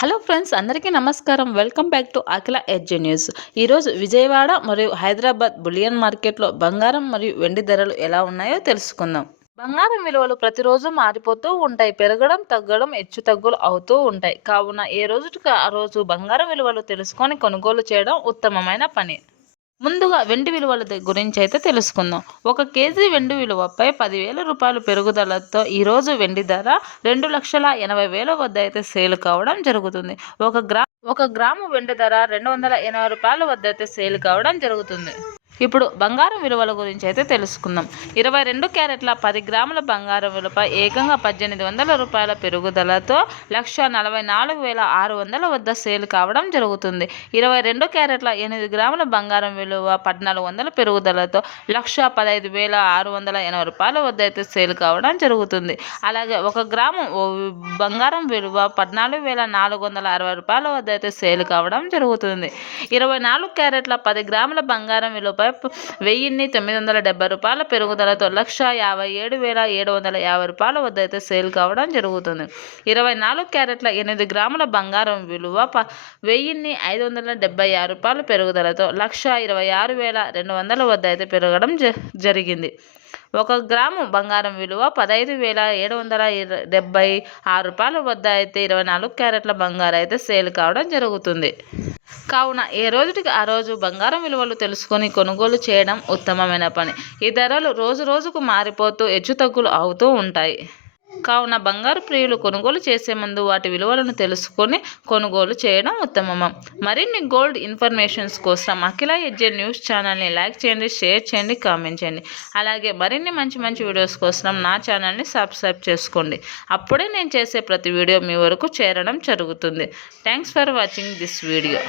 Hello friends, అందరికీ నమస్కారం. Welcome back to Akhila edge news. ఈరోజు విజయవాడ మరియు హైదరాబాద్ బులియన్ మార్కెట్లో బంగారం మరియు వెండి ధరలు ఎలా ఉన్నాయో తెలుసుకుందాం. బంగారం విలువలు ప్రతిరోజు మారిపోతూ ఉంటాయి. పెరగడం, తగ్గడం, హెచ్చు తగ్గులు అవుతూ ఉంటాయి. కావున ఏ రోజుకి ఆ రోజు బంగారం విలువలు తెలుసుకొని కొనుగోలు చేయడం ఉత్తమమైన పని. ముందుగా వెండి విలువల గురించి అయితే తెలుసుకుందాం. 1 కేజీ వెండి విలువపై 10,000 రూపాయలు పెరుగుదలతో ఈరోజు వెండి ధర 2,80,000 వద్ద అయితే సేల్ కావడం జరుగుతుంది. ఒక గ్రాము వెండి ధర 280 రూపాయల వద్ద అయితే సేల్ కావడం జరుగుతుంది. ఇప్పుడు బంగారం విలువల గురించి అయితే తెలుసుకుందాం. 22 క్యారెట్ల 10 గ్రాముల బంగారం విలువపై ఏకంగా 1,800 రూపాయల పెరుగుదలతో 1,44,600 వద్ద సేల్ కావడం జరుగుతుంది. 22 క్యారెట్ల 8 గ్రాముల బంగారం విలువ 1,400 పెరుగుదలతో 1,15,680 రూపాయల వద్ద అయితే సేల్ కావడం జరుగుతుంది. అలాగే 1 గ్రాము బంగారం విలువ 14,460 రూపాయల వద్ద అయితే సేల్ కావడం జరుగుతుంది. 24 క్యారెట్ల 10 గ్రాముల బంగారం విలువపై 1,970 రూపాయల పెరుగుదలతో 1,57,750 రూపాయల వద్ద అయితే సేల్ కావడం జరుగుతుంది. 24 క్యారెట్ల 8 గ్రాముల బంగారం విలువ 1,576 రూపాయల పెరుగుదలతో 1,26,200 వద్ద అయితే పెరగడం జరిగింది. 1 గ్రాము బంగారం విలువ 15,776 రూపాయల వద్ద అయితే 24 క్యారెట్ల బంగారం అయితే సేల్ కావడం జరుగుతుంది. కావున ఏ రోజుకి ఆ రోజు బంగారం విలువలు తెలుసుకొని కొనుగోలు చేయడం ఉత్తమమైన పని. ఈ ధరలు రోజు రోజుకు మారిపోతూ హెచ్చుతగ్గులు అవుతూ ఉంటాయి. కావున బంగారు ప్రియులు కొనుగోలు చేసే ముందు వాటి విలువలను తెలుసుకొని కొనుగోలు చేయడం ఉత్తమం. మరిన్ని గోల్డ్ ఇన్ఫర్మేషన్స్ కోసం అఖిల ఎడ్జ్ న్యూస్ ఛానల్ని లైక్ చేయండి, షేర్ చేయండి, కామెంట్ చేయండి. అలాగే మరిన్ని మంచి వీడియోస్ కోసం నా ఛానల్ని సబ్స్క్రైబ్ చేసుకోండి. అప్పుడే నేను చేసే ప్రతి వీడియో మీ వరకు చేరడం జరుగుతుంది. Thanks for watching this video.